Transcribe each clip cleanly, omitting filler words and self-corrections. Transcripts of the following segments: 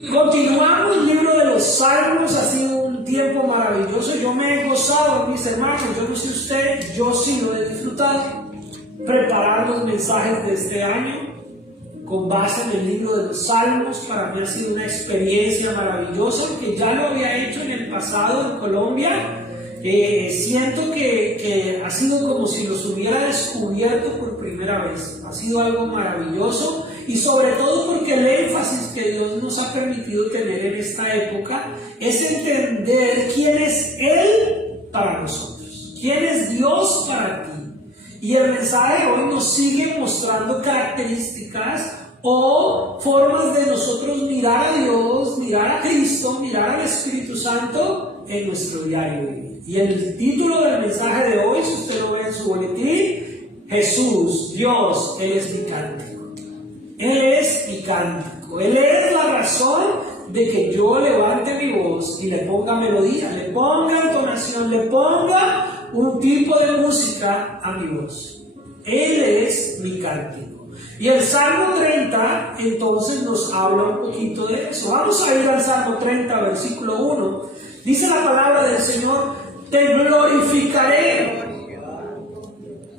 Continuamos el libro de los Salmos. Ha sido un tiempo maravilloso. Yo me he gozado, mis hermanos. Yo no sé usted, yo sí lo he disfrutado. Preparar los mensajes de este año con base en el libro de los Salmos para mí ha sido una experiencia maravillosa, que ya lo había hecho en el pasado en Colombia. Siento que ha sido como si los hubiera descubierto por primera vez. Ha sido algo maravilloso, y sobre todo porque el énfasis que Dios nos ha permitido tener en esta época es entender quién es Él para nosotros, quién es Dios para ti. Y el mensaje de hoy nos sigue mostrando características o formas de nosotros mirar a Dios, mirar a Cristo, mirar al Espíritu Santo en nuestro diario vivir. Y el título del mensaje de hoy, si usted lo ve en su boletín: Jesús, Dios, Él es mi cántico. Él es mi cántico. Él es la razón de que yo levante mi voz y le ponga melodía, le ponga entonación, le ponga un tipo de música a mi voz. Él es mi cántico. Y el Salmo 30 entonces nos habla un poquito de eso. Vamos a ir al Salmo 30, versículo 1. Dice la palabra del Señor: te glorificaré.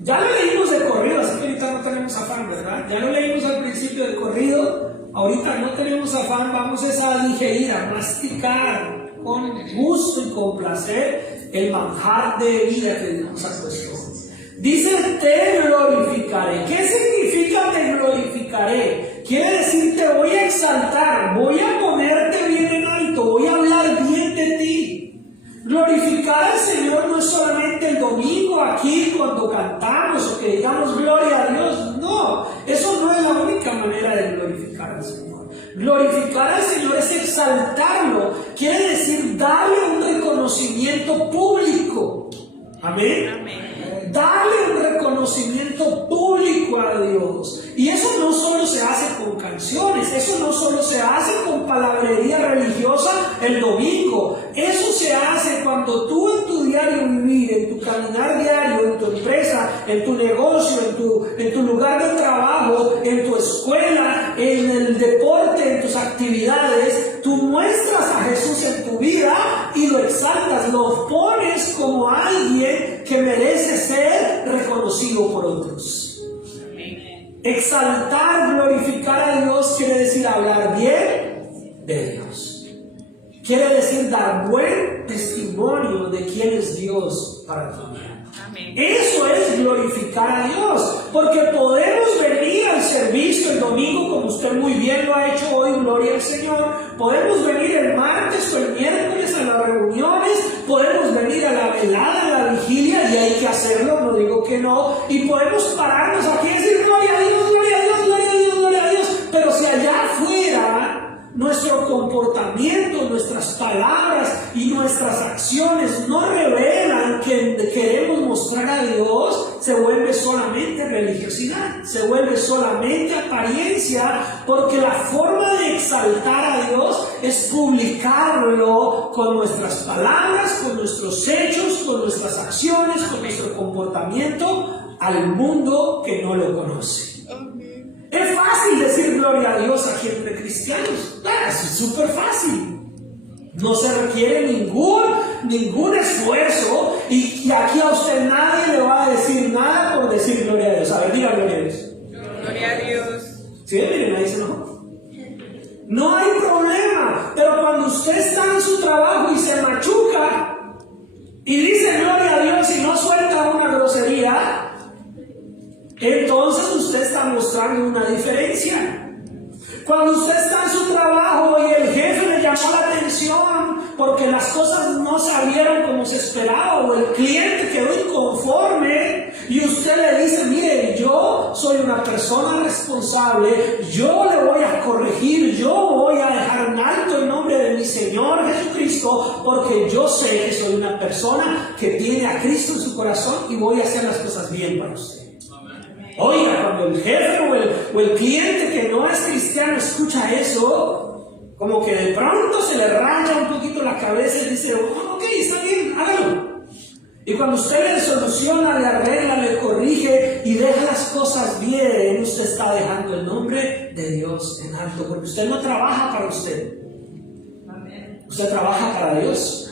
Ya lo leímos de corrido, así que ahorita no tenemos afán, ¿verdad? Ya lo leímos al principio de corrido. Ahorita no tenemos afán, vamos a digerir, a masticar con gusto y con placer el manjar de vida que Dios nos ha puesto. Dice: te glorificaré. ¿Qué significa te glorificaré? Quiere decir te voy a exaltar, voy a ponerte bien en alto, voy a hablar bien de ti. Glorificar al Señor no es solamente el domingo aquí cuando cantamos o que digamos gloria a Dios. No, eso no es la única manera de glorificar al Señor. Glorificar al Señor es exaltarlo. Quiere decir darle un reconocimiento público. Amén. Amén. Darle un reconocimiento público a Dios. Y eso no solo se hace con canciones, eso no solo se hace con palabrería religiosa el domingo. Eso se hace cuando tú en tu diario vivir, en tu caminar diario, en tu empresa, en tu negocio, en tu lugar de trabajo, en tu escuela, en el deporte, en tus actividades, tú muestras a Jesús en tu vida y lo exaltas, lo pones como alguien que merece ser reconocido por otros. Exaltar, glorificar a Dios quiere decir hablar bien de Dios. Quiere decir dar buen testimonio de quién es Dios para tu vida. Eso es glorificar a Dios, porque podemos venir al servicio el domingo, como usted muy bien lo ha hecho hoy, gloria al Señor. Podemos venir el martes o el miércoles a las reuniones, podemos venir a la velada, a la vigilia, y hay que hacerlo, no digo que no, y podemos pararnos aquí y decir gloria a Dios, gloria a Dios, gloria a Dios, gloria a Dios. Pero si allá afuera nuestro comportamiento, nuestras palabras y nuestras acciones no revelan que queremos mostrar a Dios, se vuelve solamente religiosidad, se vuelve solamente apariencia, porque la forma de exaltar a Dios es publicarlo con nuestras palabras, con nuestros hechos, con nuestras acciones, con nuestro comportamiento al mundo que no lo conoce. Es fácil decir gloria a Dios aquí entre cristianos. Es súper fácil. No se requiere ningún esfuerzo, y aquí a usted nadie le va a decir nada por decir gloria a Dios. A ver, diga gloria a Dios. Gloria a Dios. Sí, miren, ahí dice no. No hay problema, pero cuando usted está en su trabajo y se machuca y dice gloria a Dios y no suelta una grosería, entonces usted está mostrando una diferencia. Cuando usted está en su trabajo y el jefe le llamó la atención porque las cosas no salieron como se esperaba, o el cliente quedó inconforme, y usted le dice: mire, yo soy una persona responsable, yo le voy a corregir, yo voy a dejar en alto el nombre de mi Señor Jesucristo, porque yo sé que soy una persona que tiene a Cristo en su corazón y voy a hacer las cosas bien para usted. Oiga, cuando el jefe o el cliente que no es cristiano escucha eso, como que de pronto se le raya un poquito la cabeza y dice: oh, ok, está bien, hágalo. Y cuando usted le soluciona, le arregla, le corrige y deja las cosas bien, usted está dejando el nombre de Dios en alto, porque usted no trabaja para usted. Usted trabaja para Dios.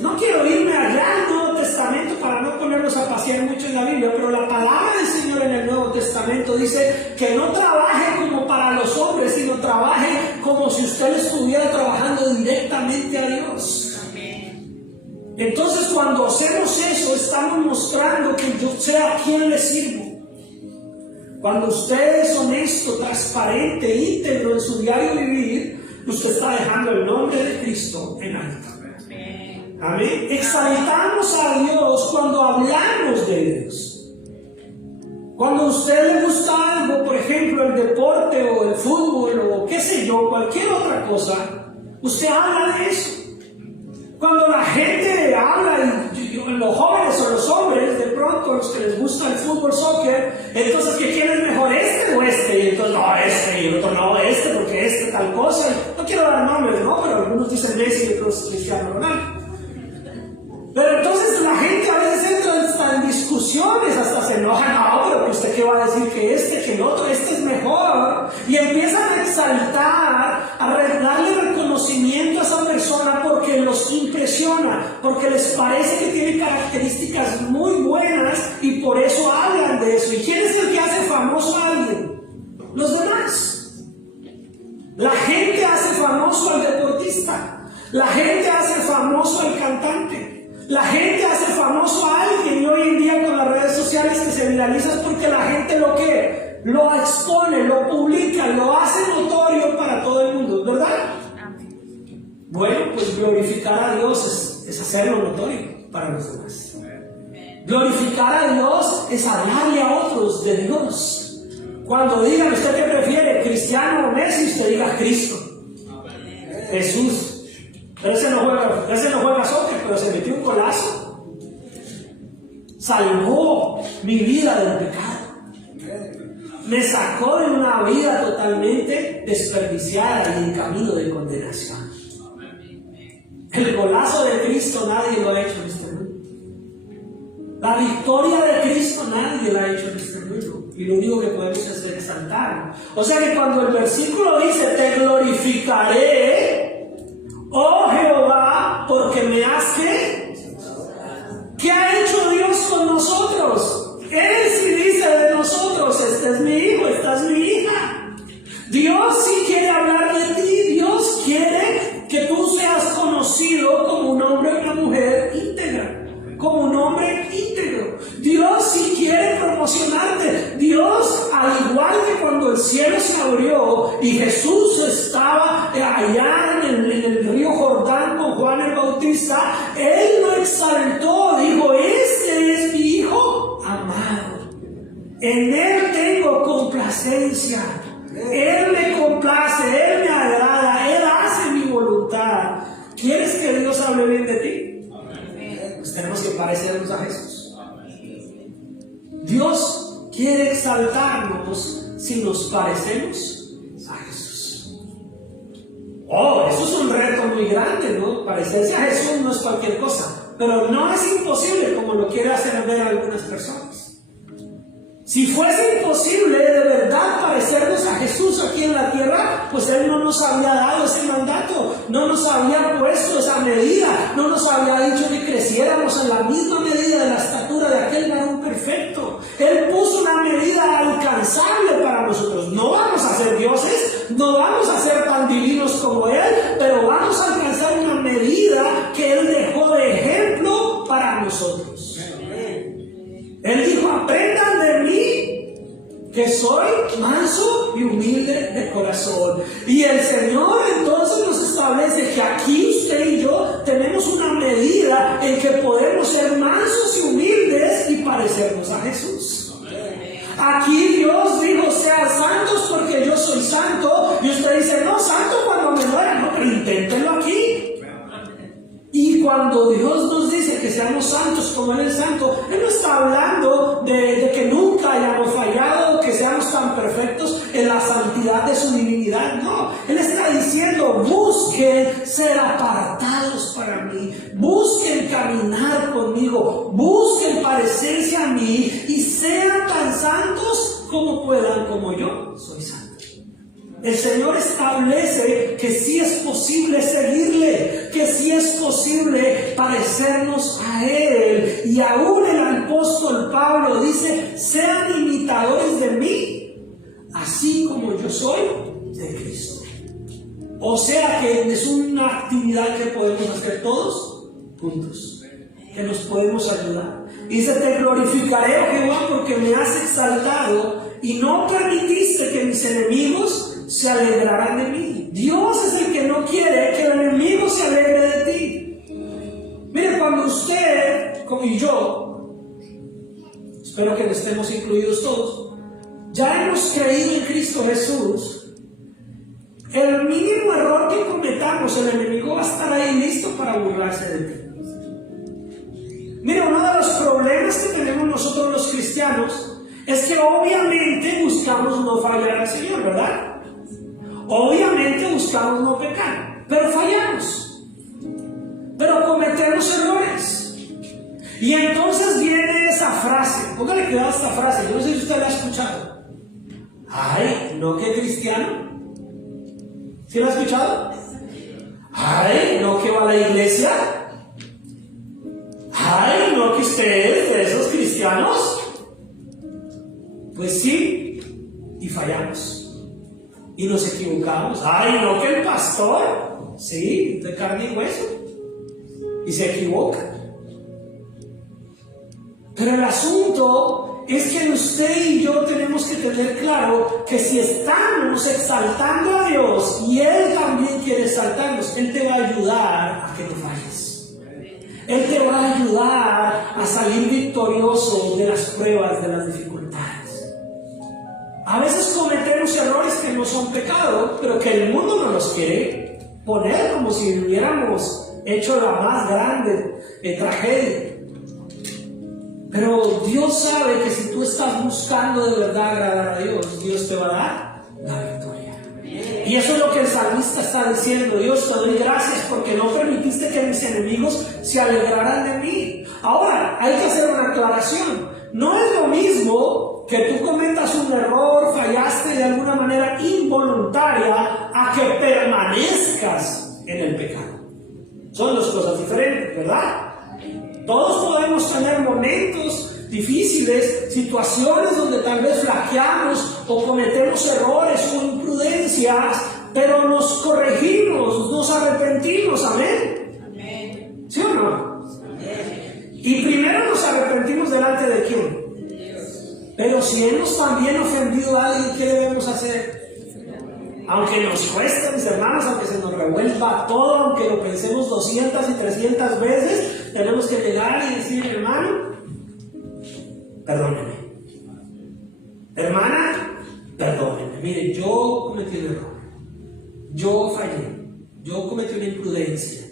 No quiero irme allá al Nuevo Testamento para no ponernos a pasear mucho en la Biblia, pero la palabra del Señor en el Nuevo Testamento dice que no trabaje como para los hombres, sino trabaje como si usted estuviera trabajando directamente a Dios. Entonces, cuando hacemos eso, estamos mostrando que yo sé a quién le sirvo. Cuando usted es honesto, transparente, íntegro en su diario vivir, usted está dejando el nombre de Cristo en alto. Amén. Exaltamos a Dios cuando hablamos de Dios. Cuando a usted le gusta algo, por ejemplo, el deporte o el fútbol o qué sé yo, cualquier otra cosa, usted habla de eso. Cuando la gente habla, los jóvenes o los hombres, de pronto los que les gusta el fútbol, soccer, entonces ¿que quién es mejor, este o este? Y entonces no, este, y el otro no, este, porque este tal cosa. No quiero dar nombres, ¿no? Pero algunos dicen Messi y otros Cristiano Ronaldo. Pero entonces la gente a veces entra hasta en discusiones, hasta se enoja, no, pero usted qué va a decir que el otro, este es mejor. Y empiezan a exaltar, a darle reconocimiento a esa persona porque los impresiona, porque les parece que tiene características muy buenas y por eso hablan de eso. ¿Y quién es el que hace famoso a alguien? Los demás. La gente hace famoso al deportista, la gente hace famoso al cantante. La gente hace famoso a alguien y hoy en día con las redes sociales que se viraliza es porque la gente lo expone, lo publica, lo hace notorio para todo el mundo, ¿verdad? Bueno, pues glorificar a Dios es hacerlo notorio para los demás. Glorificar a Dios es hablarle a otros de Dios. Cuando digan, ¿usted qué prefiere, Cristiano o Messi? Usted diga Cristo, Jesús. Pero ese no juega soccer, pero se metió un golazo. Salvó mi vida del pecado. Me sacó de una vida totalmente desperdiciada y en camino de condenación. El golazo de Cristo nadie lo ha hecho en este mundo. La victoria de Cristo nadie la ha hecho en este mundo. Y lo único que podemos hacer es exaltarlo. O sea que cuando el versículo dice, te glorificaré, oh Jehová, porque me has ¿qué ha hecho Dios con nosotros? Él sí dice de nosotros, este es mi hijo, esta es mi hija. Dios sí quiere hablar de ti. Dios quiere que tú seas conocido como un hombre o una mujer íntegra, como un hombre íntegro. Dios sí quiere promocionarte. Dios, al igual que cuando el cielo se abrió y Jesús estaba allá en el río Jordán con Juan el Bautista, Él lo exaltó, dijo, este es mi hijo amado, en Él tengo complacencia, Él me complace, Él me agrada, Él hace mi voluntad. ¿Quieres que Dios hable bien de ti? Pues tenemos que parecernos a Jesús. Dios quiere exaltarnos si nos parecemos a Jesús. Oh, eso es un reto muy grande, ¿no? Parecerse a Jesús no es cualquier cosa, pero no es imposible como lo quiere hacer ver algunas personas. Si fuese imposible de verdad parecernos a Jesús aquí en la tierra, pues Él no nos había dado ese mandato, no nos había puesto esa medida, no nos había dicho que creciéramos en la misma medida de la estatura de aquel varón perfecto. Él puso una medida alcanzable para nosotros. No vamos a ser dioses, no vamos a ser tan divinos como Él, pero vamos a alcanzar una medida que Él dejó de ejemplo para nosotros. Él dijo, aprendan de mí, que soy manso y humilde de corazón. Y el Señor entonces nos establece que aquí usted y yo tenemos una medida en que podemos ser mansos y humildes y parecernos a Jesús. Aquí Dios dijo, sean santos porque yo soy santo. Y usted dice, no, santo cuando me muera. No, pero inténtenlo aquí. Y cuando Dios nos dice que seamos santos como Él es santo, Él no está hablando de que nunca hayamos fallado, que seamos tan perfectos en la santidad de su divinidad. No, Él está diciendo, busquen ser apartados para mí, busquen caminar conmigo, busquen parecerse a mí y sean tan santos como puedan, como yo soy santo. El Señor establece que sí es posible seguirle, que sí es posible parecernos a Él. Y aún el apóstol Pablo dice: sean imitadores de mí, así como yo soy de Cristo. O sea que es una actividad que podemos hacer todos juntos, que nos podemos ayudar. Dice: te glorificaré, oh Jehová, porque me has exaltado y no permitiste que mis enemigos se alegraran de mí. Dios es el que no quiere que el enemigo se alegre de ti. Mire, cuando usted y yo, espero que estemos incluidos todos, ya hemos creído en Cristo Jesús, el mínimo error que cometamos, el enemigo va a estar ahí listo para burlarse de ti. Mira, uno de los problemas que tenemos nosotros los cristianos es que obviamente buscamos no fallar al Señor, ¿verdad? Obviamente buscamos no pecar, pero fallamos, pero cometemos errores. Y entonces viene esa frase, póngale cuidado a esta frase, yo no sé si usted la ha escuchado. Ay, ¿no que cristiano? ¿Sí la ha escuchado? Ay, ¿no que va a la iglesia? Ay, ¿no que usted es de esos cristianos? Pues sí, y fallamos. Y nos equivocamos. Ay, ¿no que el pastor? Sí, de carne y hueso. Y se equivoca. Pero el asunto es que usted y yo tenemos que tener claro que si estamos exaltando a Dios y Él también quiere exaltarnos, Él te va a ayudar a que no falles. Él te va a ayudar a salir victorioso de las pruebas, de las dificultades. A veces cometemos errores que no son pecado, pero que el mundo no nos quiere poner como si hubiéramos hecho la más grande tragedia. Pero Dios sabe que si tú estás buscando de verdad agradar a Dios, Dios te va a dar la victoria. Y eso es lo que el salmista está diciendo: Dios, te doy gracias porque no permitiste que mis enemigos se alegraran de mí. Ahora, hay que hacer una aclaración. No es lo mismo que tú cometas un error, fallaste de alguna manera involuntaria, a que permanezcas en el pecado. Son dos cosas diferentes, ¿verdad? Todos podemos tener momentos difíciles, situaciones donde tal vez flaqueamos o cometemos errores o imprudencias, pero nos corregimos, nos arrepentimos, ¿amén? Amén. ¿Sí o no? Amén. Y primero nos arrepentimos delante de ¿quién? Dios. Pero si hemos también ofendido a alguien, ¿qué debemos hacer? Aunque nos cueste, mis hermanos, aunque se nos revuelva todo, aunque lo pensemos 200 y 300 veces, tenemos que llegar y decir: hermano, perdóneme. Hermana, perdóneme. Mire, yo cometí un error. Yo fallé. Yo cometí una imprudencia.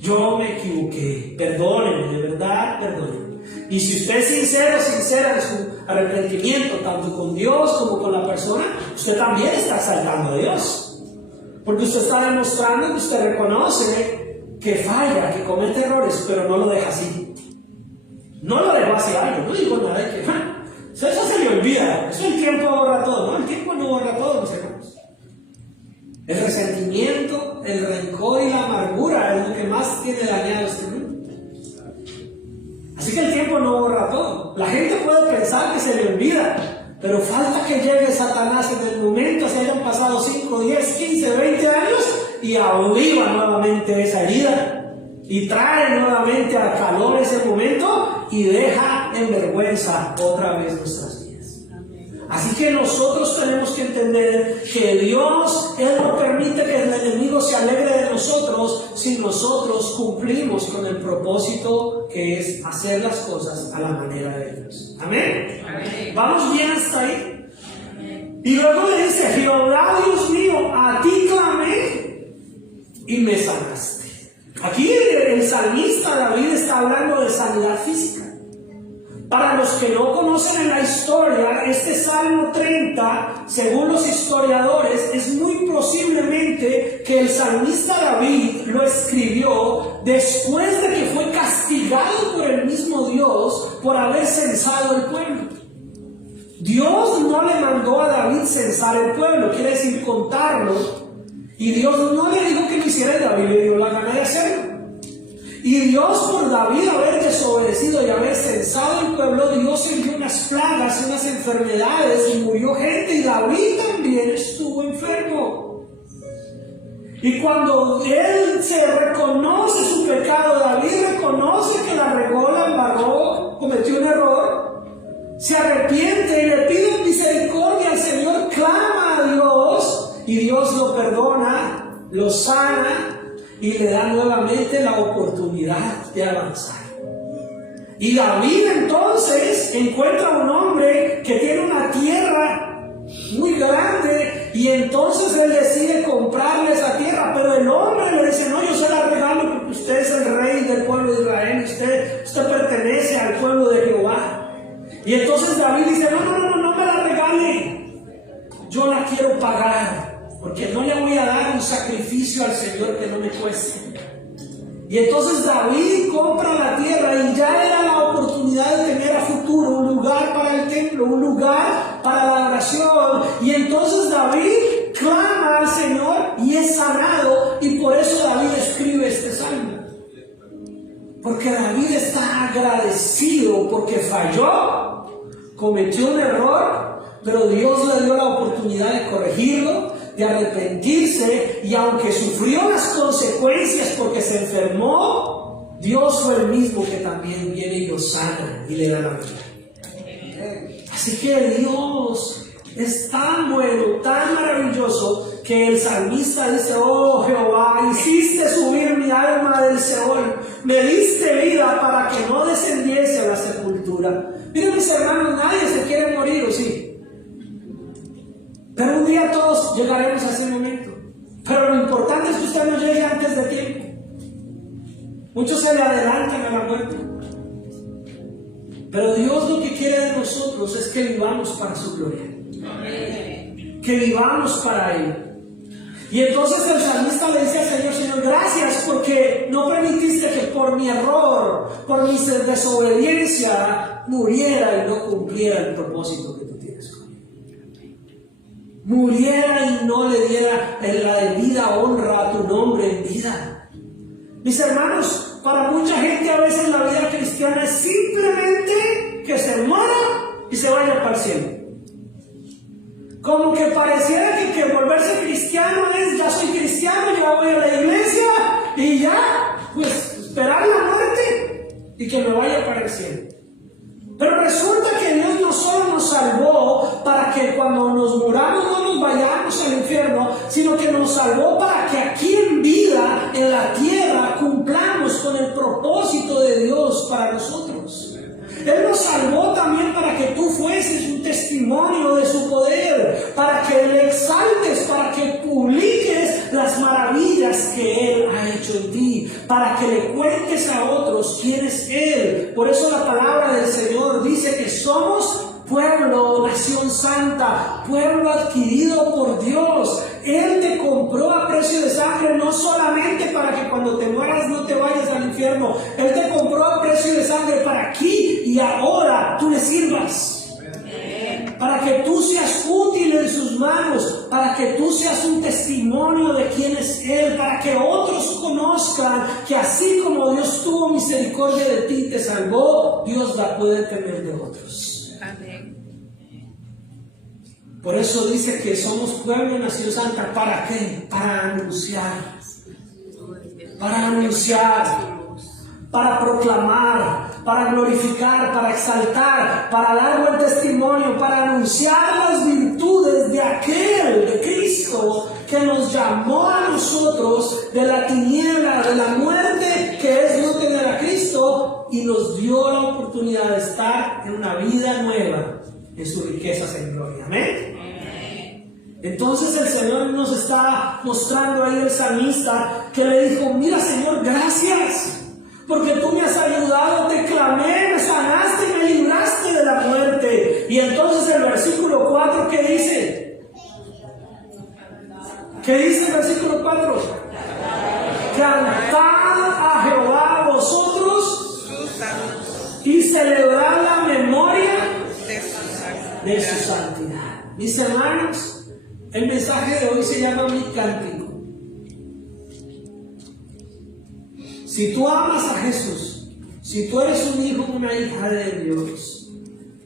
Yo me equivoqué. Perdóneme, de verdad, perdóneme. Y si usted es sincero, sincera en su arrepentimiento, tanto con Dios como con la persona, usted también está exaltando a Dios. Porque usted está demostrando que usted reconoce que falla, que comete errores, pero no lo deja así. No lo dejó hace algo, no digo nada de que eso se le olvida. Eso el tiempo borra todo, ¿no? El tiempo no borra todo, mis hermanos. El resentimiento, el rencor y la amargura es lo que más tiene dañado este mundo. Así que el tiempo no borra todo. La gente puede pensar que se le olvida, pero falta que llegue Satanás en el momento, se hayan pasado 5, 10, 15, 20 años, y aviva nuevamente esa herida, y trae nuevamente al calor ese momento, y deja en vergüenza otra vez nuestras vidas. Así que nosotros tenemos que entender que Dios, Él no permite que el enemigo se alegre de nosotros si nosotros cumplimos con el propósito que es hacer las cosas a la manera de Dios. ¿Amén? Amén. ¿Vamos bien hasta ahí? Amén. Y luego le dice: Jehová Dios mío, a ti clamé y me sanaste. Aquí el salmista David está hablando de sanidad física. Para los que no conocen en la historia, este Salmo 30, según los historiadores, es muy posiblemente que el salmista David lo escribió después de que fue castigado por el mismo Dios por haber censado el pueblo. Dios no le mandó a David censar el pueblo, quiere decir contarlo. Y Dios no le dijo que lo hiciera, y David le dio la gana de hacerlo. Y Dios, por David haber desobedecido y haber censado el pueblo, Dios envió unas plagas, unas enfermedades, y murió gente, y David también estuvo enfermo. Y cuando él se reconoce su pecado, David reconoce que la regó, la embarró, cometió un error, se arrepiente y le pide misericordia al Señor, clama a Dios, y Dios lo perdona, lo sana y le da nuevamente la oportunidad de avanzar. Y David entonces encuentra un hombre que tiene una tierra muy grande, y entonces él decide comprarle esa tierra, pero el hombre le dice: no, yo se la regalo porque usted es el rey del pueblo de Israel, usted pertenece al pueblo de Jehová. Y entonces David dice: no me la regale, yo la quiero pagar, porque no le voy a dar un sacrificio al Señor que no me cueste. Y entonces David compra la tierra, y ya era la oportunidad de tener a futuro un lugar para el templo, un lugar para la oración. Y entonces David clama al Señor y es sanado, y por eso David escribe este salmo. Porque David está agradecido porque falló, cometió un error, pero Dios le dio la oportunidad de corregirlo, de arrepentirse, y aunque sufrió las consecuencias porque se enfermó, Dios fue el mismo que también viene y lo sana y le da la vida. Así que Dios es tan bueno, tan maravilloso, que el salmista dice: oh Jehová, hiciste subir mi alma del Seol, me diste vida para que no descendiese a la sepultura. Miren, mis hermanos, nadie se quiere morir, ¿o sí? Pero un día todos llegaremos a ese momento. Pero lo importante es que usted no llegue antes de tiempo. Muchos se le adelantan a la muerte. Pero Dios lo que quiere de nosotros es que vivamos para su gloria. Que vivamos para Él. Y entonces el salmista le dice al Señor: Señor, gracias porque no permitiste que por mi error, por mi desobediencia, muriera y no cumpliera el propósito que tú tienes conmigo. Muriera y no le diera la debida honra a tu nombre en vida. Mis hermanos, para mucha gente a veces la vida cristiana es simplemente que se muera y se vaya para el cielo. Como que pareciera que volverse cristiano es: ya soy cristiano, ya voy a la iglesia y ya, pues esperar la muerte y que me vaya para el cielo. Pero resulta que Dios no solo nos salvó para que cuando nos muramos no nos vayamos al infierno, sino que nos salvó para que aquí en vida, en la tierra, cumplamos con el propósito de Dios para nosotros. Él nos salvó también para que tú fueses un testimonio de su poder, para que le exaltes, para que publiques las maravillas que Él ha hecho en ti, para que le cuentes a otros quién es Él. Por eso la palabra del Señor dice que somos pueblo, nación santa, pueblo adquirido por Dios. Él te compró a precio de sangre, no solamente para que cuando te mueras no te vayas al infierno. Él te compró a precio de sangre para aquí y ahora tú le sirvas. Para que tú seas útil en sus manos, para que tú seas un testimonio de quién es Él, para que otros conozcan que así como Dios tuvo misericordia de ti y te salvó, Dios la puede tener de otros. Amén. Por eso dice que somos pueblo, nación santa. ¿Para qué? Para anunciar. Para anunciar. Para proclamar, para glorificar, para exaltar, para dar buen testimonio, para anunciar las virtudes de aquel, de Cristo, que nos llamó a nosotros de la tiniebla, de la muerte, que es no tener a Cristo, y nos dio la oportunidad de estar en una vida nueva, en sus riquezas en gloria. Amén. Entonces el Señor nos está mostrando ahí el salmista que le dijo: mira, Señor, gracias, porque tú me has ayudado, te clamé, me sanaste y me libraste de la muerte. Y entonces el versículo 4, ¿qué dice? ¿Qué dice el versículo 4? Cantad a Jehová vosotros y celebrad la memoria de su santidad. Mis hermanos, el mensaje de hoy se llama Mi Cántico. Si tú amas a Jesús, si tú eres un hijo o una hija de Dios,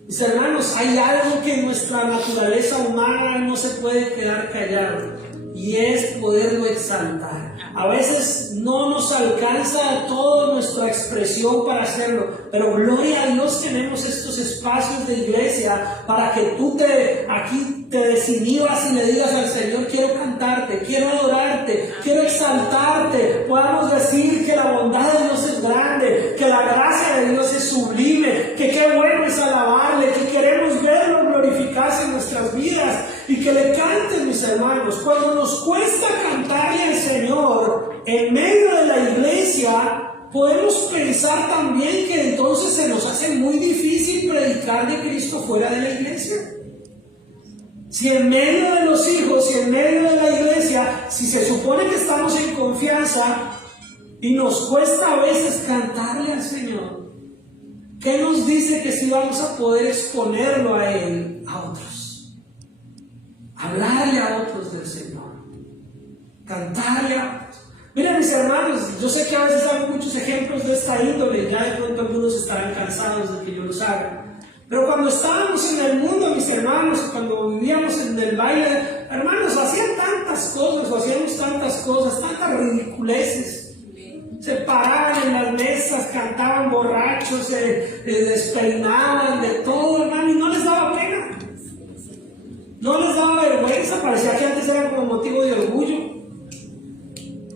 mis hermanos, hay algo que en nuestra naturaleza humana no se puede quedar callado, y es poderlo exaltar. A veces no nos alcanza toda nuestra expresión para hacerlo, pero gloria a Dios tenemos estos espacios de iglesia para que tú aquí te desinhibas y le digas al Señor: quiero cantarte, quiero adorarte, quiero exaltarte. Podamos decir que la bondad de Dios es grande, que la gracia de Dios es sublime, que qué bueno es alabarle, que queremos verlo glorificarse en nuestras vidas, y que le canten, mis hermanos. Cuando nos cuesta cantarle al Señor en medio de la iglesia, podemos pensar también que entonces se nos hace muy difícil predicar de Cristo fuera de la iglesia. Si en medio de los hijos, si en medio de la iglesia, si se supone que estamos en confianza y nos cuesta a veces cantarle al Señor, ¿qué nos dice que si vamos a poder exponerlo a Él, a otros? Hablarle a otros del Señor, cantarle a otros. Mira, mis hermanos, yo sé que a veces hay muchos ejemplos de esta índole, ya de pronto algunos estarán cansados de que yo los haga, pero cuando estábamos en el mundo, mis hermanos, cuando vivíamos en el baile, hermanos, hacían tantas cosas, o hacíamos tantas cosas, tantas ridiculeces. Se paraban en las mesas, cantaban borrachos, se despeinaban, de todo, hermano, y no les daba pena. No les daba vergüenza, parecía que antes era como motivo de orgullo.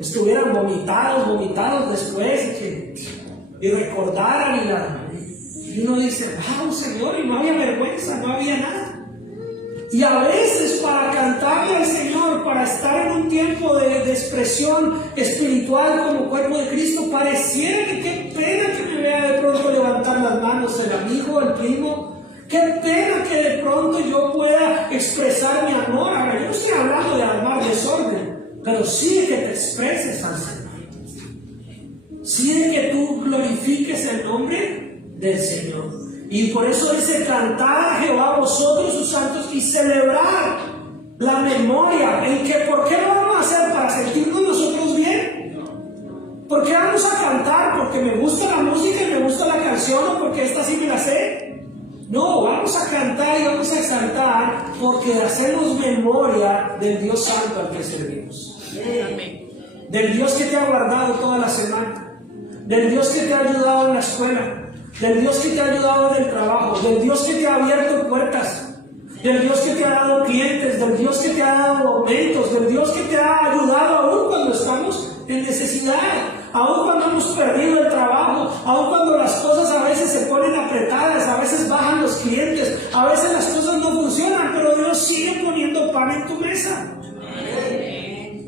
Estuvieran vomitados después, y recordaran, y uno dice: wow, Señor, y no había vergüenza, no había nada. Y a veces para cantarle al Señor, para estar en un tiempo de expresión espiritual como cuerpo de Cristo, pareciera que qué pena que me vea de pronto levantar las manos el amigo, el primo. Qué pena que de pronto yo pueda expresar mi amor. Ahora, yo no estoy hablando de armar desorden, pero sí de que te expreses al Señor. Sí de que tú glorifiques el nombre del Señor. Y por eso dice: cantar a Jehová vosotros sus santos, y celebrar la memoria. ¿Por qué lo vamos a hacer? ¿Para sentirnos nosotros bien? ¿Por qué vamos a cantar? ¿Porque me gusta la música y me gusta la canción, o porque esta sí me la sé? No, vamos a cantar y vamos a exaltar porque hacemos memoria del Dios Santo al que servimos. Amén. Del Dios que te ha guardado toda la semana, del Dios que te ha ayudado en la escuela, del Dios que te ha ayudado en el trabajo, del Dios que te ha abierto puertas, del Dios que te ha dado clientes, del Dios que te ha dado aumentos, del Dios que te ha ayudado aún cuando estamos en necesidad, aún cuando hemos perdido el trabajo, aún cuando las cosas a veces se ponen apretadas, a veces bajan los clientes, a veces las cosas no funcionan, pero Dios sigue poniendo pan en tu mesa.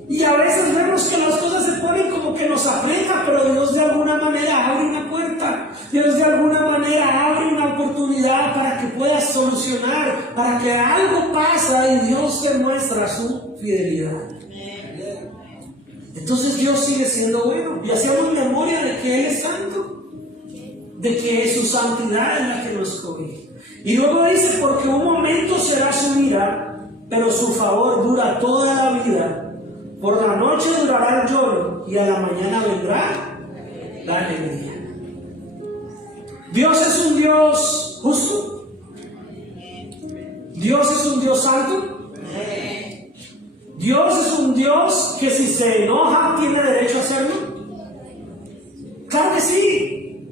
Y a veces vemos que las cosas se ponen como que nos aprieta, pero Dios de alguna manera abre una puerta, Dios de alguna manera abre una oportunidad para que puedas solucionar, para que algo pasa y Dios te muestra su fidelidad. Entonces Dios sigue siendo bueno, y hacemos memoria de que Él es santo, de que es su santidad en la que nos cobija. Y luego dice: porque un momento será su ira, pero su favor dura toda la vida. Por la noche durará el lloro, y a la mañana vendrá la alegría. Dios es un Dios justo. Dios es un Dios santo. Dios es un Dios que si se enoja tiene derecho a hacerlo. Claro que sí.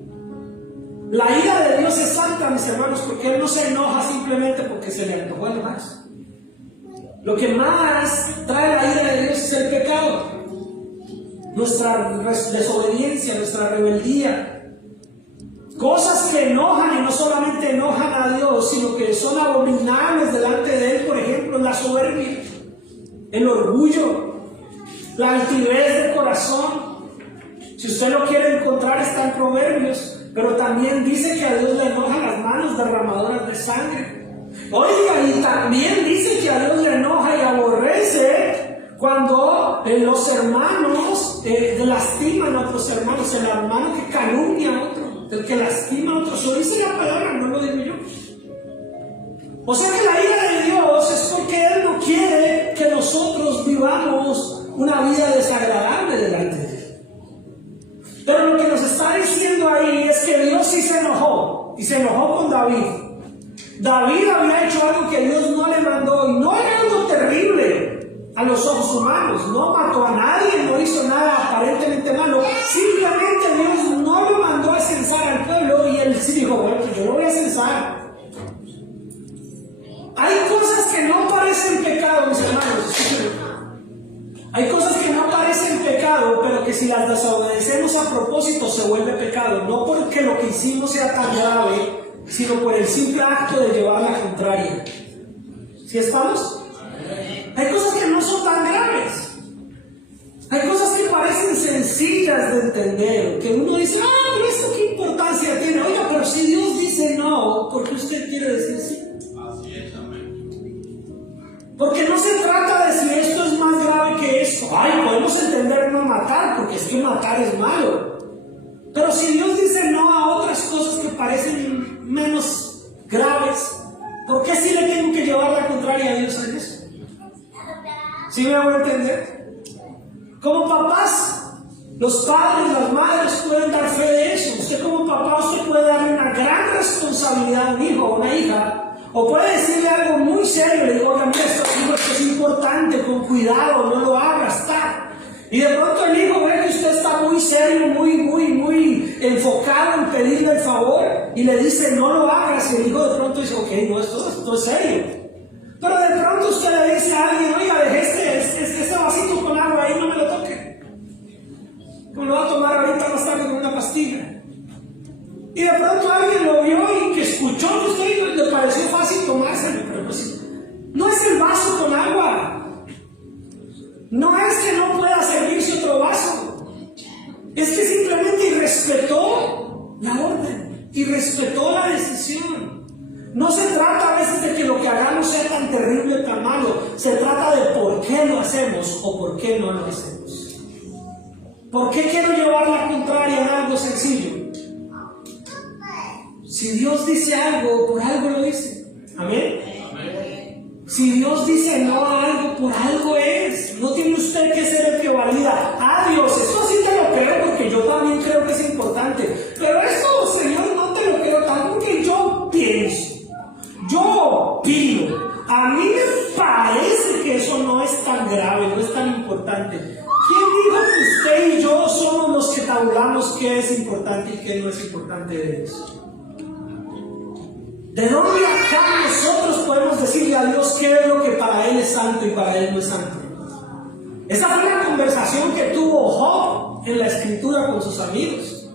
La ira de Dios es santa, mis hermanos, porque Él no se enoja simplemente porque se le antojó enojarse. Lo que más trae la ira de Dios es el pecado, nuestra desobediencia, nuestra rebeldía, cosas que enojan, y no solamente enojan a Dios, sino que son abominables delante de Él. Por ejemplo, la soberbia, el orgullo, la altivez de corazón. Si usted lo quiere encontrar, está en Proverbios, pero también dice que a Dios le enojan las manos derramadoras de sangre. Oiga, y también dice que a Dios le enoja y aborrece cuando los hermanos lastiman a otros hermanos, el hermano que calumnia a otro, el que lastima a otro. Eso dice la palabra, no lo digo yo. O sea que la ira de Dios es porque Él no quiere que nosotros vivamos una vida desagradable delante de Él. Pero lo que nos está diciendo ahí es que Dios sí se enojó, y se enojó con David. David había hecho algo que Dios no le mandó, y no era algo terrible a los ojos humanos. No mató a nadie, no hizo nada aparentemente malo. Simplemente Dios no lo mandó a censar al pueblo, y él sí dijo, bueno, pues yo lo voy a censar. Hay cosas que no parecen pecado, mis hermanos. Hay cosas que no parecen pecado, pero que si las desobedecemos a propósito se vuelve pecado. No porque lo que hicimos sea tan grave, sino por el simple acto de llevar la contraria. ¿Sí estamos? Hay cosas que no son tan graves. Hay cosas que parecen sencillas de entender, que uno dice, pero esto qué importancia tiene. Oiga, pero si Dios dice no, ¿por qué usted quiere decir sí? Así es, amén. Porque no se trata de si esto es más grave que esto. Podemos entender no matar, porque es que matar es malo. Pero si Dios dice no a otras cosas que parecen menos graves, ¿por qué sí le tengo que llevar la contraria a Dios en eso? ¿Sí me voy a entender? Como papás, los padres, las madres pueden dar fe de eso. Usted como papá, usted puede darle una gran responsabilidad a un hijo o una hija. O puede decirle algo muy serio, le digo, oiga, mira, esto es importante, con cuidado, no lo hagas, tal. Y de pronto el hijo ve que usted está muy serio, muy enfocado en pedirle el favor, y le dice, no lo hagas, y el hijo de pronto dice, ok, no, esto es serio. Pero de pronto usted le dice a alguien, oiga, dejé este vasito con agua ahí, no me lo toque. Me lo va a tomar ahorita más tarde con una pastilla. Y de pronto alguien lo vio y que escuchó que usted le pareció fácil tomárselo, pero pues no es el vaso con agua. No es que no pueda servirse otro vaso. Es que simplemente irrespetó la orden, irrespetó la decisión. No se trata a veces de que lo que hagamos sea tan terrible o tan malo. Se trata de por qué lo hacemos o por qué no lo hacemos. ¿Por qué quiero llevar la contraria a algo sencillo? Si Dios dice algo, por algo lo dice. ¿Amén? Si Dios dice no a algo, por algo es. No tiene usted que ser el que valida a Dios. Eso sí te lo creo, porque yo también creo que es importante. Pero esto, Señor, no te lo creo tanto, porque yo pienso, yo opino. A mí me parece que eso no es tan grave, no es tan importante. ¿Quién dijo que usted y yo somos los que tabulamos qué es importante y qué no es importante de Dios? ¿De dónde acá nosotros podemos decirle a Dios qué es lo que para Él es santo y para Él no es santo? Esa fue la conversación que tuvo Job en la escritura con sus amigos.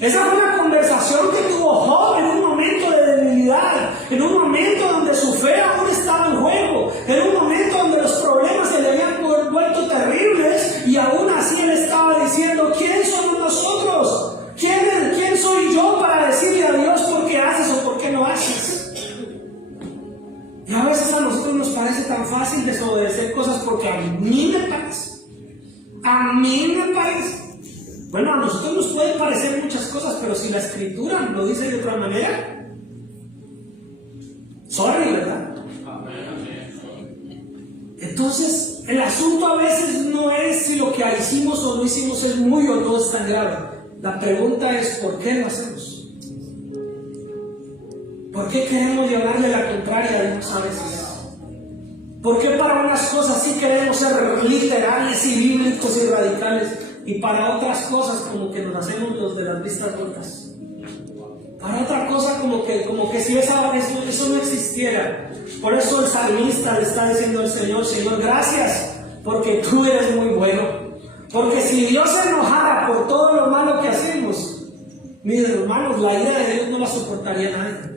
Esa fue la conversación que tuvo Job en un momento de debilidad, en un momento donde su fe aún estaba en juego, en un momento donde los problemas se le habían vuelto terribles, y aún así él estaba diciendo, ¿quién somos nosotros? ¿Quién soy yo para decirle a Dios por qué haces o por qué no haces? Y a veces a nosotros nos parece tan fácil desobedecer cosas porque a mí me parece. A mí me parece. Bueno, a nosotros nos pueden parecer muchas cosas, pero si la escritura lo dice de otra manera, sorry, ¿verdad? Entonces, el asunto a veces no es si lo que hicimos o no hicimos es muy o no es tan grave. La pregunta es, ¿por qué lo hacemos? ¿Por qué queremos llevarle la contraria a Dios a veces? ¿Por qué para unas cosas sí queremos ser literales y bíblicos y radicales, y para otras cosas como que nos hacemos los de las vistas cortas? Para otra cosa como que si eso no existiera. Por eso el salmista le está diciendo al Señor, Señor, gracias, porque tú eres muy bueno. Porque si Dios se enojara por todo lo malo que hacemos, mis hermanos, la ira de Dios no la soportaría nadie.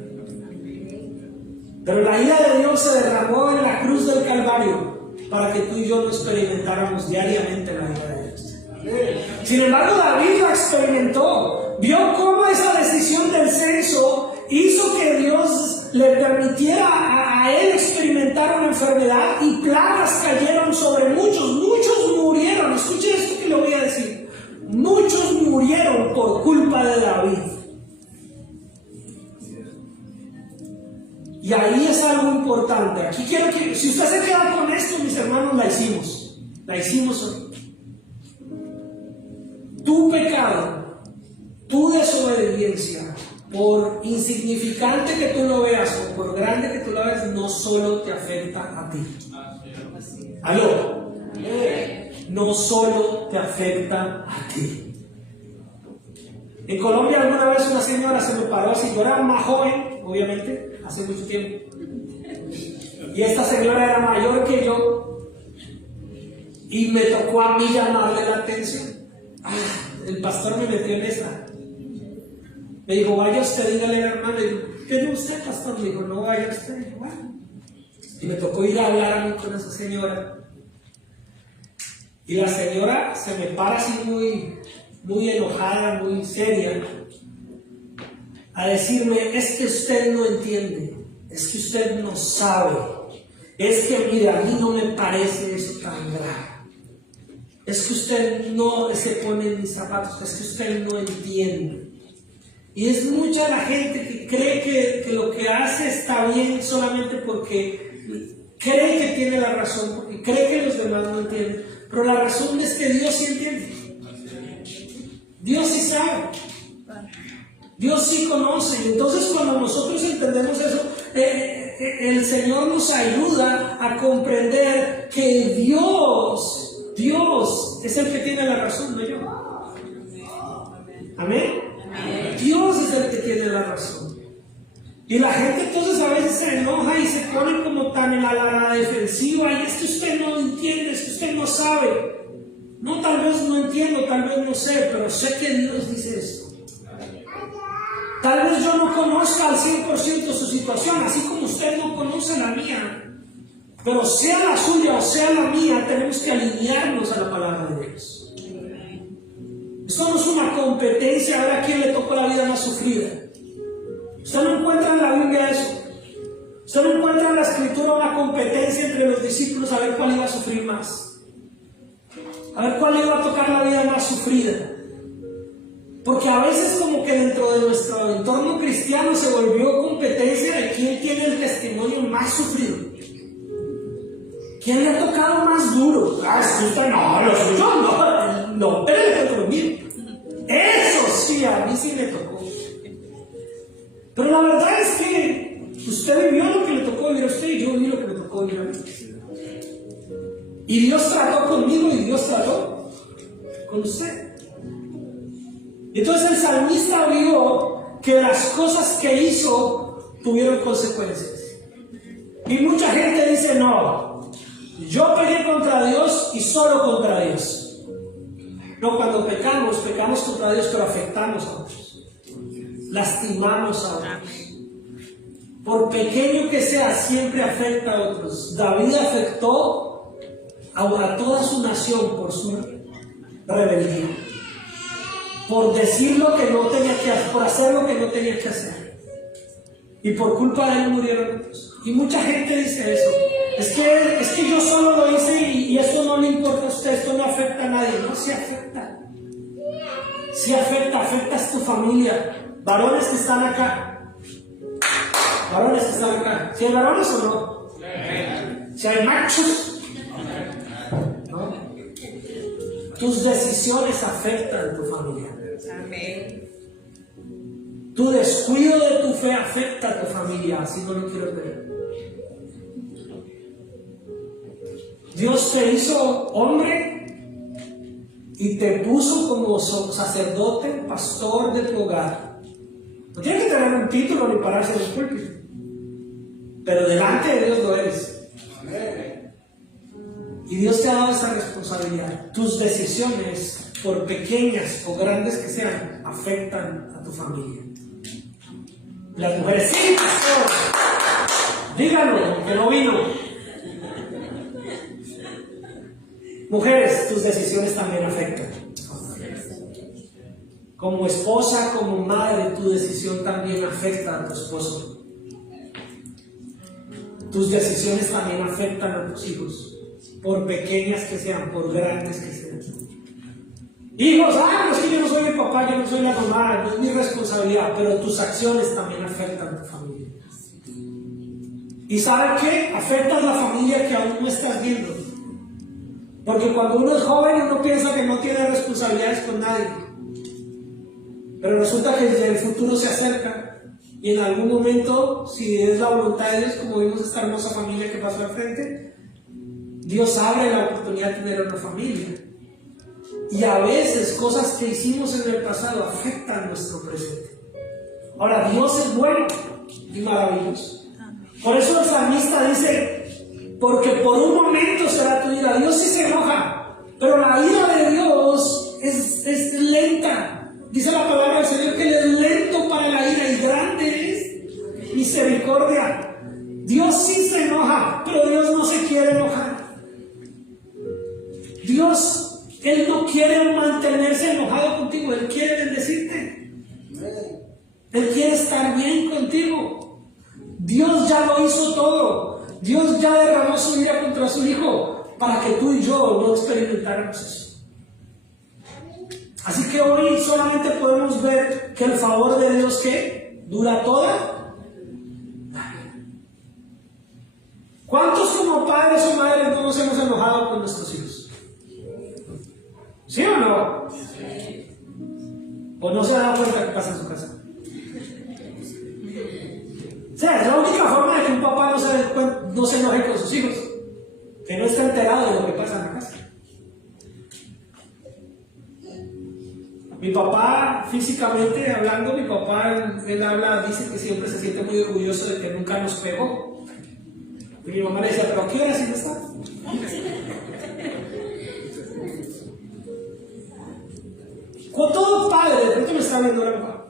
Pero la ira de Dios se derramó en la cruz del Calvario para que tú y yo no experimentáramos diariamente la ira de Dios. Sin embargo, David la experimentó. Vio cómo esa decisión del censo hizo que Dios le permitiera a él experimentar una enfermedad, y plagas cayeron sobre muchos. Muchos murieron. Escuchen esto que le voy a decir. Muchos murieron por culpa de David. Y ahí es algo importante. Aquí quiero que, si usted se queda con esto, mis hermanos, la hicimos hoy. Tu pecado, tu desobediencia, por insignificante que tú lo veas o por grande que tú lo veas, no solo te afecta a ti. ¿Aló? No solo te afecta a ti. En Colombia alguna vez una señora se me paró así, yo era más joven, obviamente, hace mucho tiempo. Y esta señora era mayor que yo y me tocó a mí llamarle la atención. El pastor me metió en esa. Me dijo, vaya usted, dígale al hermano. Le digo, ¿qué no usted, pastor? Me dijo, no vaya usted. Bueno. Y me tocó ir a hablar a mí con esa señora. Y la señora se me para así muy enojada, muy seria, a decirme, es que usted no entiende, es que usted no sabe, es que mire, a mí no me parece eso tan grave, es que usted no se pone en mis zapatos, es que usted no entiende. Y es mucha la gente que cree que lo que hace está bien solamente porque cree que tiene la razón, porque cree que los demás no entienden, pero la razón es que Dios sí entiende. Dios sí sabe, Dios sí conoce. Y entonces cuando nosotros entendemos eso, el Señor nos ayuda a comprender que Dios es el que tiene la razón, no yo. Amén. Dios es el que tiene la razón. Y la gente entonces a veces se enoja y se pone como tan en la defensiva, y es que usted no entiende, es que usted no sabe. No, tal vez no entiendo, tal vez no sé, pero sé que Dios dice esto. Tal vez yo no conozca al 100% su situación, así como usted no conoce la mía. Pero sea la suya o sea la mía, tenemos que alinearnos a la palabra de Dios. Esto no es una competencia a ver a quién le tocó la vida más sufrida. Usted no encuentra en la Biblia eso. Usted no encuentra en la Escritura una competencia entre los discípulos a ver cuál iba a sufrir más. A ver cuál iba a tocar la vida más sufrida. Porque a veces como que dentro de nuestro entorno cristiano se volvió competencia de quién tiene el testimonio más sufrido. ¿Quién le ha tocado más duro? No, pero lo mío. Eso sí, a mí sí me tocó. Pero la verdad es que usted vivió lo que le tocó vivir a usted y yo viví lo que me tocó vivir a mí. Y Dios trató conmigo y Dios trató con usted. Entonces el salmista vio que las cosas que hizo tuvieron consecuencias. Y mucha gente dice, no, yo pequé contra Dios y solo contra Dios. No, cuando pecamos contra Dios, pero afectamos a otros. Lastimamos a otros. Por pequeño que sea, siempre afecta a otros. David afectó a toda su nación por su rebeldía, por decir lo que no tenía que hacer, por hacer lo que no tenía que hacer, y por culpa de él murieron otros. Y mucha gente dice eso, es que yo solo lo hice y esto no le importa a usted, esto no afecta a nadie. No, sí afecta, afectas tu familia. Varones que están acá, ¿si hay varones o no? Si hay machos, ¿no? Tus decisiones afectan a tu familia. Amén. Tu descuido de tu fe afecta a tu familia, así no lo quiero ver. Dios te hizo hombre y te puso como sacerdote, pastor de tu hogar. No tienes que tener un título ni pararse en el púlpito, pero delante de Dios lo eres. Y Dios te ha dado esa responsabilidad. Tus decisiones, por pequeñas o grandes que sean, afectan a tu familia. Las mujeres, sí, pastor, díganlo, que no vino. Mujeres, tus decisiones también afectan. Como esposa, como madre, tu decisión también afecta a tu esposo. Tus decisiones también afectan a tus hijos, por pequeñas que sean, por grandes que sean. Hijos, no es que yo no soy el papá, yo no soy la mamá, no es mi responsabilidad, pero tus acciones también afectan a tu familia. ¿Y sabe qué? Afectas la familia que aún no estás viendo. Porque cuando uno es joven uno piensa que no tiene responsabilidades con nadie. Pero resulta que el futuro se acerca y en algún momento, si es la voluntad de Dios, como vimos esta hermosa familia que pasó al frente, Dios abre la oportunidad de tener una familia. Y a veces cosas que hicimos en el pasado afectan nuestro presente. Ahora, Dios es bueno y maravilloso. Por eso el salmista dice, porque por un momento será tu ira. Dios sí se enoja, pero la ira de Dios es lenta. Dice la palabra del Señor que Él es lento para la ira y grande es misericordia. Dios sí se enoja, pero Dios no se quiere enojar. Dios, Él no quiere mantenerse enojado contigo, Él quiere bendecirte. Él quiere estar bien contigo. Dios ya lo hizo todo. Dios ya derramó su ira contra su Hijo para que tú y yo no experimentáramos eso. Así que hoy solamente podemos ver que el favor de Dios, ¿qué? Dura toda la vida. ¿Cuántos como padres o madres no nos hemos enojado con nuestros hijos? ¿Sí o no? ¿O no se da cuenta que pasa en su casa? O sea, es la única forma de que un papá no se enoje con sus hijos, que no esté enterado de lo que pasa en la casa. Mi papá, físicamente hablando, mi papá, él habla, dice que siempre se siente muy orgulloso de que nunca nos pegó. Y mi mamá le decía, ¿pero a qué hora sí no está? Con todo padre, de pronto me está viendo la mamá.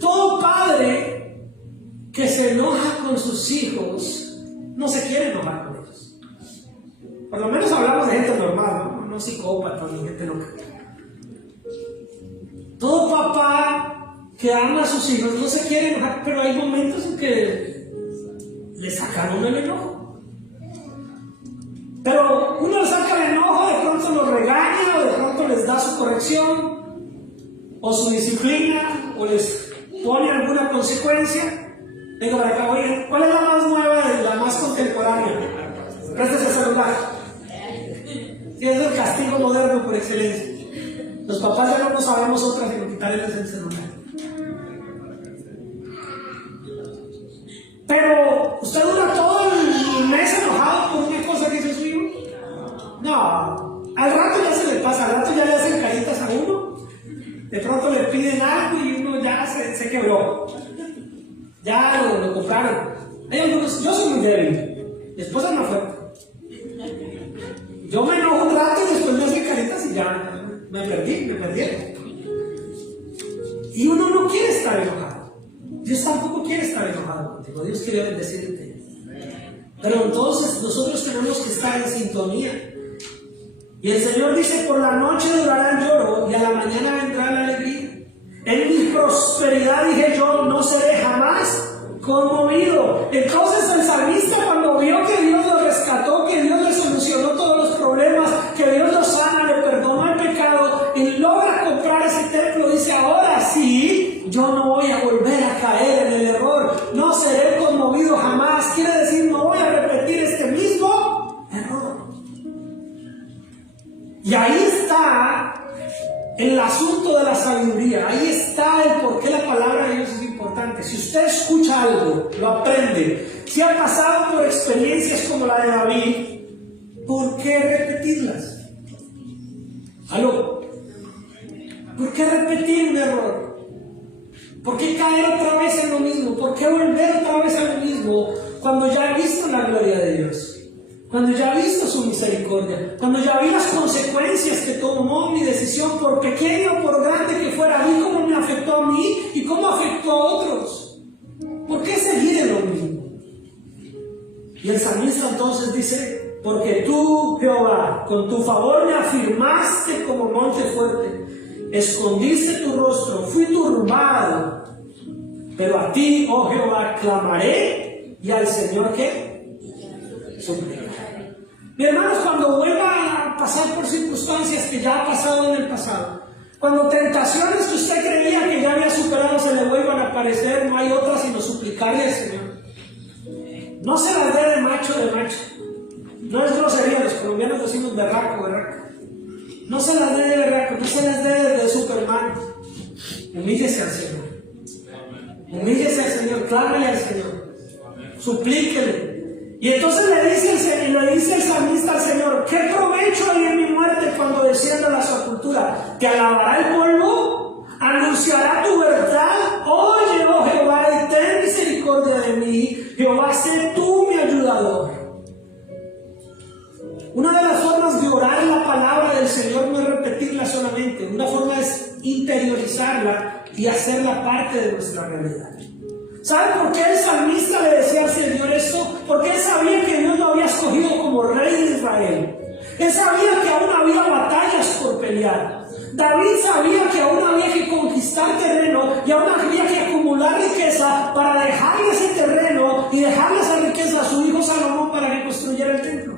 Todo padre que se enoja con sus hijos no se quiere enojar con ellos. Por lo menos hablamos de gente normal, no psicópatas ni gente loca. Todo papá que ama a sus hijos no se quiere enojar, pero hay momentos en que le sacan uno el enojo. Pero uno le saca el enojo, de pronto los regaña, o de pronto les da su corrección, o su disciplina, o les pone alguna consecuencia. Venga para acá, oigan, ¿cuál es la más nueva y la más contemporánea? Préstese el celular. Y es el castigo moderno por excelencia. Los papás ya no sabemos otra sino quitarles el celular. Pero, ¿usted dura todo el mes enojado por una cosa que hizo su hijo? No, al rato ya se le pasa, al rato ya le hacen caritas a uno. De pronto le piden algo y uno ya se quebró. Ya lo compraron. Hay algunos, yo soy muy débil. Mi esposa no fue. Yo me enojo un rato y después me hacen caritas y ya me perdieron. Y uno no quiere estar enojado. Dios tampoco quiere estar enojado contigo. Dios quiere bendecirte. Pero entonces nosotros tenemos que estar en sintonía. Y el Señor dice, por la noche durará el lloro y a la mañana vendrá la alegría. En mi prosperidad dije yo, no seré jamás conmovido. Entonces el salmista, cuando vio que Dios lo rescató, que Dios le solucionó todos los problemas, que Dios lo sana, le perdonó el pecado y logra comprar ese templo, dice, ahora sí, yo no voy a volver a caer en el error, no seré conmovido jamás. Quiere decir, no voy a repetir este mismo error. Y ahí está el asunto de la sabiduría, ahí está el por qué la palabra de Dios es importante. Si usted escucha algo, lo aprende, si ha pasado por experiencias como la de David, ¿por qué repetirlas? ¿Aló? ¿Por qué repetir un error? ¿Por qué caer otra vez en lo mismo? ¿Por qué volver otra vez a lo mismo cuando ya he visto la gloria de Dios? Cuando ya he visto su misericordia, cuando ya vi las consecuencias que tomó mi decisión, por pequeño o por grande que fuera, vi cómo me afectó a mí y cómo afectó a otros. ¿Por qué seguir en lo mismo? Y el salmista entonces dice, porque tú, Jehová, con tu favor me afirmaste como monte fuerte, escondiste tu rostro, fui turbado, pero a ti, oh Jehová, clamaré y al Señor, ¿qué? Suplicaré. Mi hermanos, cuando vuelva a pasar por circunstancias que ya ha pasado en el pasado, cuando tentaciones que usted creía que ya había superado se le vuelvan vuelvan a aparecer, no hay otra sino suplicarle al Señor. No se las dé de macho. No es grosería, los colombianos decimos berraco. No se las dé de berraco, no se las dé de Superman. Humíllese al Señor. Humíllese al Señor, clámele al Señor. Suplíquele. Y entonces le dice el salmista al Señor: ¿qué provecho hay en mi muerte cuando descienda a la sepultura? ¿Te alabará el polvo? ¿Anunciará tu verdad? Oye, oh Jehová, y ten misericordia de mí. Jehová, sé tú mi ayudador. Una de las formas de orar la palabra del Señor no es repetirla solamente. Una forma es interiorizarla y hacerla parte de nuestra realidad. ¿Sabe por qué el salmista le decía al Señor esto? Porque él sabía que Dios lo había escogido como rey de Israel. Él sabía que aún había batallas por pelear. David sabía que aún había que conquistar terreno y aún había que acumular riqueza para dejarle ese terreno y dejarle esa riqueza a su hijo Salomón para que construyera el templo.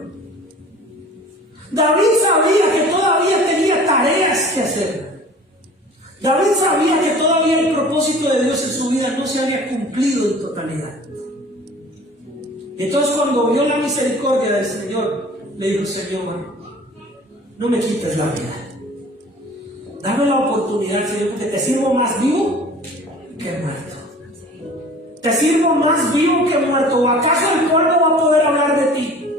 David sabía que todavía tenía tareas que hacer. David sabía que todavía el propósito de Dios en su vida no se había cumplido en totalidad. Entonces, cuando vio la misericordia del Señor, le dijo: Señor, no me quites la vida. Dame la oportunidad, Señor, porque te sirvo más vivo que muerto. Te sirvo más vivo que muerto. ¿O acaso el polvo va a poder hablar de ti?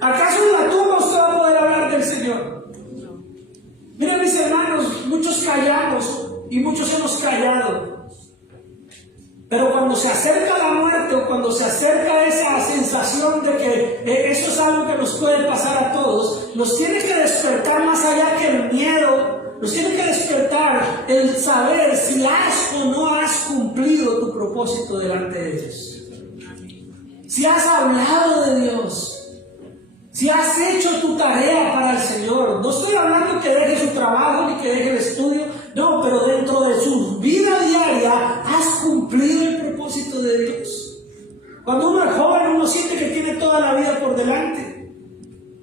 ¿Acaso en la tumba usted va a poder hablar del Señor? Miren, mis hermanos, muchos callamos y muchos hemos callado. Pero cuando se acerca la muerte o cuando se acerca esa sensación de que eso es algo que nos puede pasar a todos, nos tiene que despertar más allá que el miedo. Nos tiene que despertar el saber si has o no has cumplido tu propósito delante de Dios. Si has hablado de Dios. Si has hecho tu tarea para el Señor. No estoy hablando que deje su trabajo ni que deje el estudio. No, pero dentro de su vida diaria has cumplido el propósito de Dios. Cuando uno es joven, uno siente que tiene toda la vida por delante.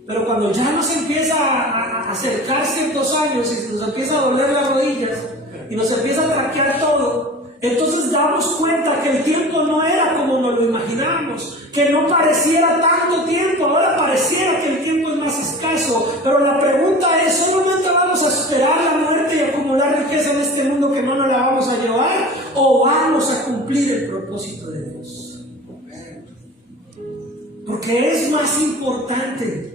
Pero cuando ya nos empieza a acercar ciertos años y nos empieza a doler las rodillas y nos empieza a traquear todo, entonces damos cuenta que el tiempo no era como nos lo imaginábamos, que no pareciera tanto tiempo, ahora pareciera que el tiempo es más escaso. Pero la pregunta es: ¿solamente vamos a esperar la muerte y acumular riqueza en este mundo que no nos la vamos a llevar? ¿O vamos a cumplir el propósito de Dios? Porque es más importante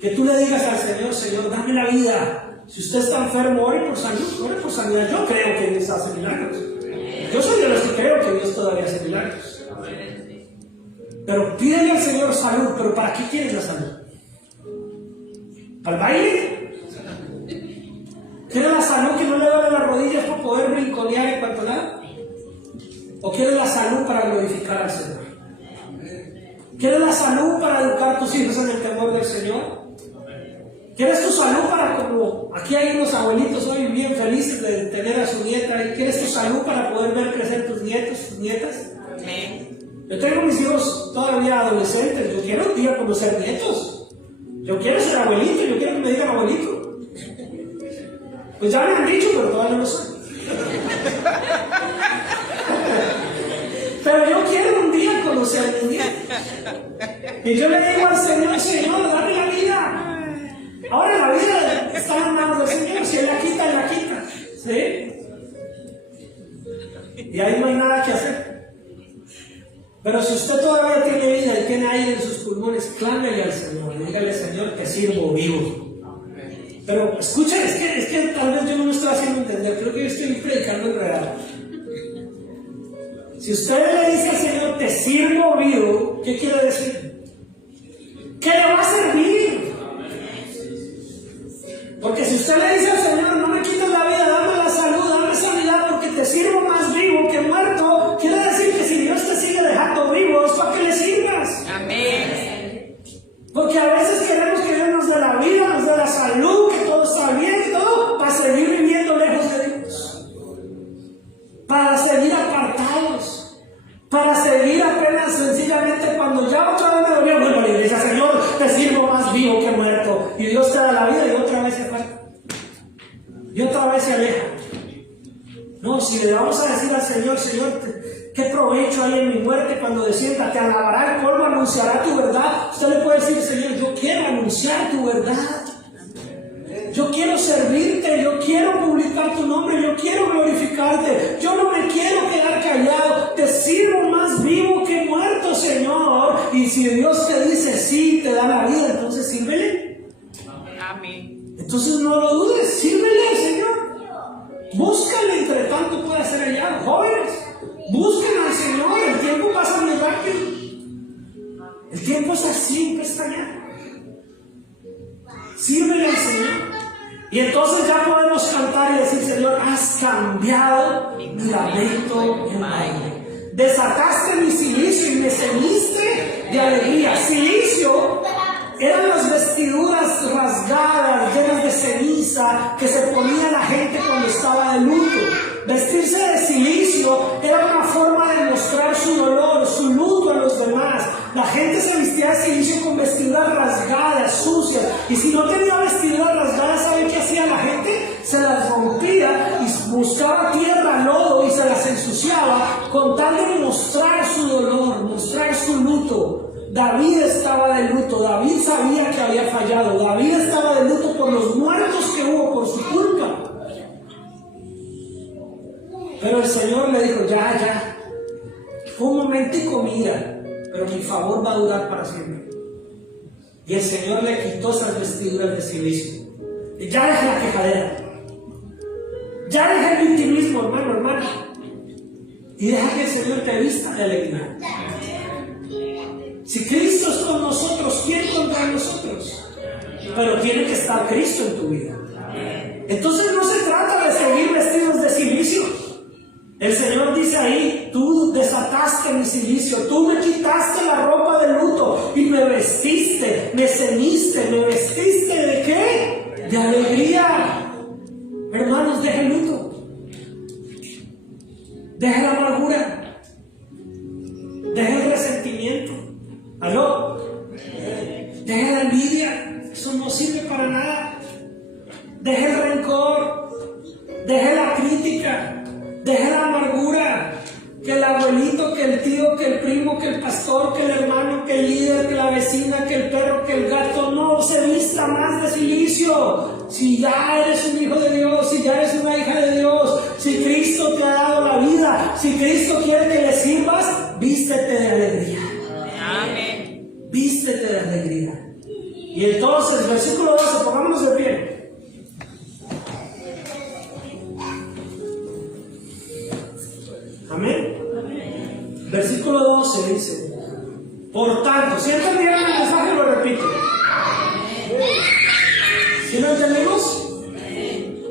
que tú le digas al Señor: Señor, dame la vida. Si usted está enfermo, ore por salud, ore por sanidad. Yo creo que Dios hace milagros. Yo soy de los que creo que Dios todavía hace milagros. Pero pídele al Señor salud. ¿Pero para qué quieres la salud? ¿Para el baile? ¿Quieres la salud que no le duele las rodillas para poder brinconear en cuanto lado? ¿O quieres la salud para glorificar al Señor? ¿Quieres la salud para educar a tus hijos en el temor del Señor? ¿Quieres tu salud para, como aquí hay unos abuelitos hoy bien felices de tener a su nieta, y quieres tu salud para poder ver crecer tus nietos, tus nietas? Amén. Yo tengo mis hijos todavía adolescentes, yo quiero un día conocer nietos. Yo quiero ser abuelito, yo quiero que me digan abuelito. Pues ya me han dicho, pero todavía no lo soy. Pero yo quiero un día conocer a mis nietos. Y yo le digo al Señor: Señor, dame la vida. Ahora la vida está en manos del Señor. Si Él la quita, Él la quita. ¿Sí? Y ahí no hay nada que hacer. Pero si usted todavía tiene vida y tiene aire en sus pulmones, clámele al Señor. Dígale: Señor, te sirvo vivo. Pero escucha, es que tal vez yo no me estoy haciendo entender. Creo que yo estoy predicando en real. Si usted le dice al Señor: te sirvo vivo, ¿qué quiere decir? ¿Qué le va a servir? Porque si usted le dice al Señor: no me quites la vida, dame la salud, dame sanidad, porque te sirvo más vivo que muerto, quiere decir que si Dios te sigue dejando vivo, es para que le sirvas. Amén. Porque a veces queremos que Dios nos dé la vida, nos dé la salud, que todo está bien y todo, para seguir viviendo lejos de Dios, para seguir apartados, para seguir apenas sencillamente cuando ya otra vez me dolió, bueno, le dice: Señor, te sirvo más vivo que muerto, y Dios te da la vida y otra vez se falta y otra vez se aleja. No, si le vamos a decir al Señor, Señor, ¿qué provecho hay en mi muerte cuando descienda? Te alabará el polvo, anunciará tu verdad. Usted le puede decir, Señor, yo quiero anunciar tu verdad. Yo quiero servirte, yo quiero publicar tu nombre, yo quiero glorificarte. Yo no me quiero quedar callado. Te sirvo más vivo que muerto, Señor. Y si Dios te dice sí, te da la vida, entonces sírvele. Amén. Entonces no lo dudes, sírvele al Señor. Búscale, entre tanto puede ser allá. Jóvenes, busquen al Señor. El tiempo pasa muy rápido. El tiempo es así, está allá. Sírvele al Señor. Y entonces ya podemos cantar y decir, Señor, has cambiado mi lamento en baile. Desataste mi cilicio y me ceñiste de alegría. Cilicio eran las vestiduras rasgadas, llenas de ceniza, que se ponía la gente cuando estaba de luto. Vestirse de cilicio era una forma de mostrar su dolor, su luto a los demás. La gente se vestía de cilicio con vestiduras rasgadas, sucias. Y si no tenía vestiduras rasgadas, ¿saben qué hacía la gente? Se las rompía y buscaba tierra, lodo y se las ensuciaba con tal de mostrar su dolor, mostrar su luto. David estaba de luto, David sabía que había fallado, David estaba de luto por los muertos que hubo por su culpa. Pero el Señor le dijo, ya, fue un momentico, mira, pero mi favor va a durar para siempre. Y el Señor le quitó esas vestiduras de silicio. Y ya deja la quejadera, ya deja el victimismo, hermano, y deja que el Señor te vista de alegría. Si Cristo es con nosotros, ¿quién contra nosotros? Pero tiene que estar Cristo en tu vida. Entonces no se trata de seguir vestidos de silicio. El Señor dice ahí, tú desataste mi silicio, tú me quitaste la ropa de luto y me vestiste, me ceñiste, me vestiste ¿de qué? De alegría. Hermanos, deja el luto, deja la amargura, deja el resentimiento. ¿Aló? Deja la envidia, eso no sirve para nada. Deja el rencor, deja la crítica, deja la amargura. Que el abuelito, que el tío, que el primo, que el pastor, que el hermano, que el líder, que la vecina, que el perro, que el gato no se vista más de silicio. Si ya eres un hijo de Dios, si ya eres una hija de Dios, si Cristo te ha dado la vida, si Cristo quiere que le sirvas, vístete de alegría. Amén. Vístete de alegría. Y entonces, versículo 12, pongámonos de pie. Amén. Versículo 12 dice, por tanto, si entendieron el mensaje, lo repito. ¿Sí lo entendemos?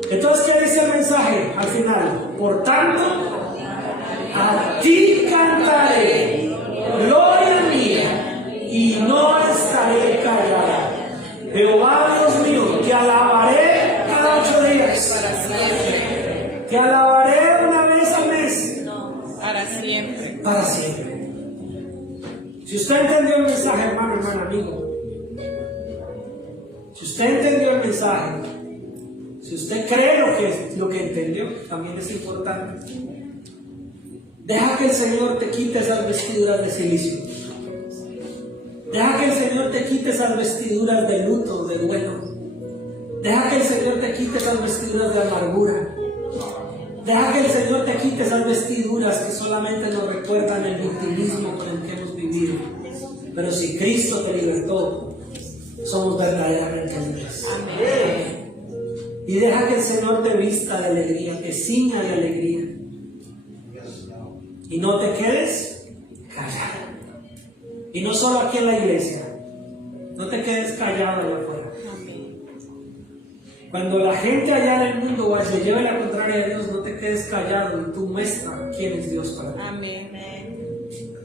Entonces, ¿qué dice el mensaje al final? Por tanto, a ti cantaré, gloria mía, y no estaré callada. Jehová Dios mío, te alabaré cada 8 días. Te alabaré una vez al mes. Para siempre. Para siempre. Si usted entendió el mensaje, hermano, amigo. Si usted entendió el mensaje, si usted cree lo que entendió, también es importante. Deja que el Señor te quite esas vestiduras de silicio. Deja que el Señor te quite esas vestiduras de luto, de duelo. Deja que el Señor te quite esas vestiduras de amargura. Deja que el Señor te quite esas vestiduras que solamente nos recuerdan el victimismo con el que hemos vivido. Pero si Cristo te libertó, somos verdaderamente libres. Amén. Y deja que el Señor te vista de alegría, te ciña de alegría. Y no te quedes callado. Y no solo aquí en la iglesia. No te quedes callado allá afuera. Amén. Cuando la gente allá en el mundo se lleve la contraria a Dios, no te quedes callado y tú muestra quién es Dios para ti. Amén.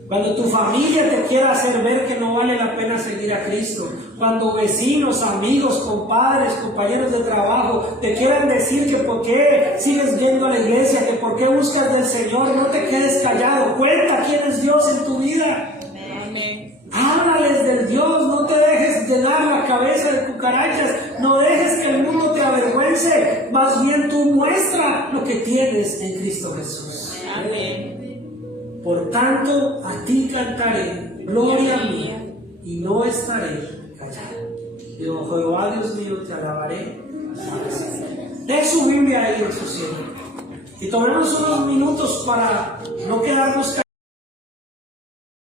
Cuando tu familia te quiera hacer ver que no vale la pena seguir a Cristo, cuando vecinos, amigos, compadres, compañeros de trabajo te quieran decir que por qué sigues yendo a la iglesia, que por qué buscas del Señor, no te quedes callado, cuenta quién es Dios en tu vida. Amén. Háblales del Dios, no te dejes llenar la cabeza de cucarachas, no dejes que el mundo te avergüence, más bien tú muestra lo que tienes en Cristo Jesús. Amén. Por tanto, a ti cantaré, gloria mía, y no estaré callado. Digo, Jehová Dios mío, te alabaré. Lee su Biblia ahí en su cielo. Y tomemos unos minutos para no quedarnos callados.